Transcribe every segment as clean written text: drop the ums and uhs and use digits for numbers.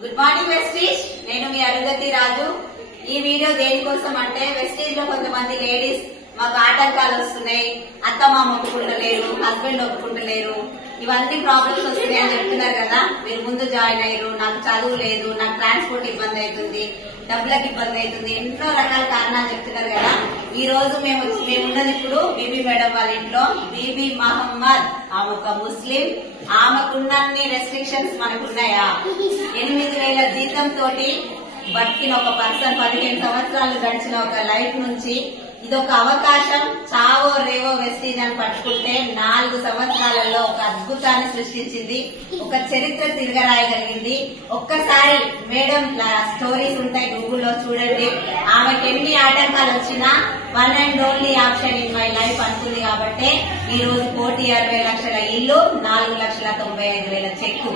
Good morning Vestige. నేను మీ అరుంధతి రాజు. ఈ video దేనికోసం అంటే వెస్టీజ్ లో కొంతమంది లేడీస్ మాకు ఆటంకాలు వస్తున్నాయి, అత్తమామ ఒప్పుకుంటలేరు, హస్బెండ్ ఒప్పుకుంటలేరు, ఇవన్నీ ప్రాబ్లమ్స్ వస్తున్నాయి అని చెప్తున్నారు కదా. మీరు ముందు జాయిన్ అయ్యారు, నాకు చదువు లేదు, నాకు ట్రాన్స్పోర్ట్ ఇబ్బంది అవుతుంది, డబ్బులకు ఇబ్బంది అవుతుంది, ఎన్నో రకాల కారణాలు చెప్తున్నారు కదా. ఈ రోజు మేమున్నది ఇప్పుడు బీబీ మేడం వాళ్ళ ఇంట్లో. బీబీ మహమ్మద్ ఆమె ఒక ముస్లిం. ఆమెకున్నన్ని రెస్ట్రిక్షన్స్ మనకున్నాయా? 8,000 జీతం తోటి బతికిన ఒక పర్సన్, 15 సంవత్సరాలు గడిచిన ఒక లైఫ్ నుంచి ఇదొక అవకాశం. చావో రేవో వెస్టీజ్ అని పట్టుకుంటే 4 సంవత్సరాలలో ఒక అద్భుతాన్ని సృష్టించింది, ఒక చరిత్ర తిరగరాయగలిగింది. ఒక్కసారి మేడం స్టోరీస్ ఉంటాయి గూగుల్లో చూడండి. ఆమెకి ఎన్ని ఆటంకాలు వచ్చినా one and only option in my life అనుకుంది కాబట్టి ఈ రోజు 1,60,00,000 ఇల్లు, 4,95,000 చెక్కు.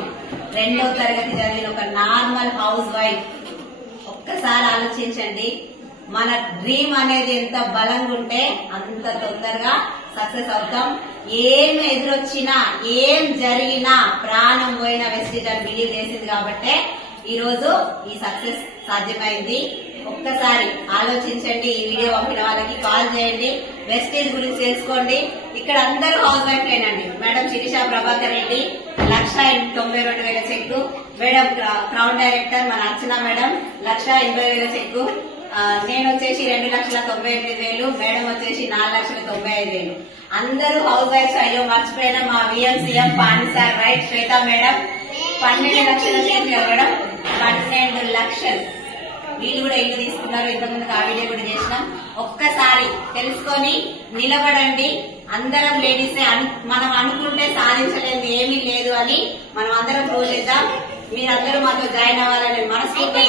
2వ తరగతి చదివిన ఒక నార్మల్ హౌస్ వైఫ్. ఒక్కసారి ఆలోచించండి, మన డ్రీమ్ అనేది ఎంత బలంగా ఉంటే అంత తొందరగా సక్సెస్ అవుతాం. ఏం ఎదురొచ్చినా, ఏం జరిగినా ప్రాణం పోయిన వెస్టీజ్ అని బిలీవ్ చేసింది కాబట్టి ఈ రోజు ఈ సక్సెస్ సాధ్యమైంది. ఒక్కసారి ఆలోచించండి. ఈ వీడియో పంపిన వాళ్ళకి కాల్ చేయండి, వెస్టీజ్ గురించి తెలుసుకోండి. ఇక్కడ అందరూ హౌస్ వైఫ్లేనండి. మేడం శిరీష ప్రభాకర్ రెడ్డి 1,92,000 చెక్కు. మేడం క్రౌన్ డైరెక్టర్ మన అర్చన మేడం 1,80,000 చెక్కు. నేను వచ్చేసి 2,98,000, మేడం వచ్చేసి 4,95,000. అందరూ హౌస్ వైఫ్స్. అయ్యో మర్చిపోయినా మా విఎంసీఎం పాండి సార్ రైట్ శ్వేత మేడం 12 లక్షల చేతులు మేడం, 12 లక్షలు. వీళ్ళు కూడా ఇల్లు తీసుకున్నారు. ఇంతకుముందు ఆ వీడియో కూడా చేసినాం. ఒక్కసారి తెలుసుకొని నిలబడండి. అందరం లేడీసే. మనం అనుకుంటే సాధించలేదు ఏమీ లేదు అని మనం అందరం ప్రూవ్ చేద్దాం. మీరందరూ మాతో జాయిన్ అవ్వాలని మనస్ఫూర్తిగా